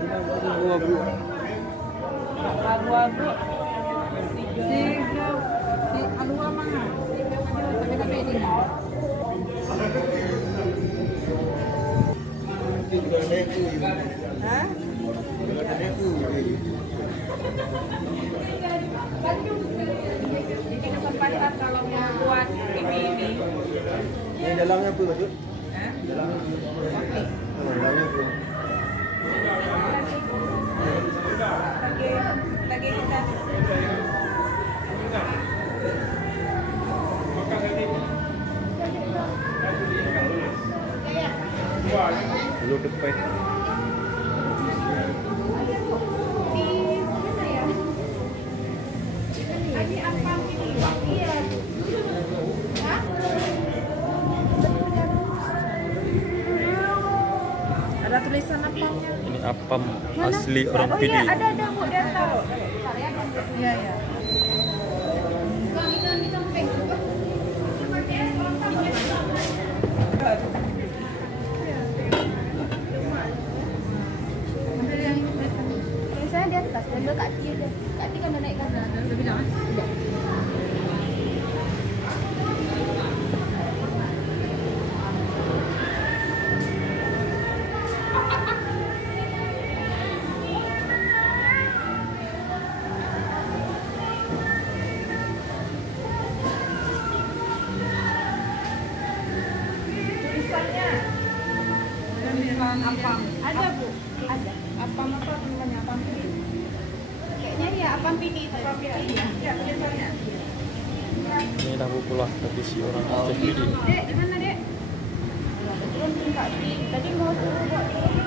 Abu-abu. Tiga. Alua mana? Tapi ini. Hah? Ini kesempatan kalau mau buat ini. Ini dalamnya apa tu? Dalamnya. Dalamnya apa? Lagi kita. Belum depan. Ada tulisan apanya? Ini apam asli orang Oh PD. iya, ada Bu, dia tahu. Iya, iya. Tulisannya di atas, dan Kak Ati aja. Kak Ati kan udah naik kan? Udah bilang kan? Udah. Apam. Ada Bu? Ada. Apam apa namanya? Apam pidi. Kayaknya ya apam pidi itu. Apam pidi. Iya, biasanya. Ini dah pula tradisi orang Aceh PD. Dek, di mana, Dek? Belum Kak Ati. Tadi mau suruh buat ini.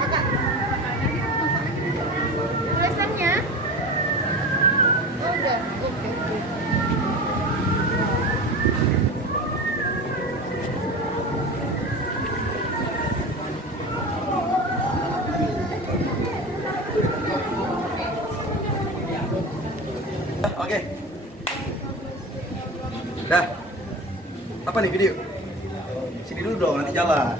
Kakak. Masak lagi. Tulisannya? Oh, udah. Oke. Oke. Dah. Apa nih video? Sini dulu dong, nanti jalan.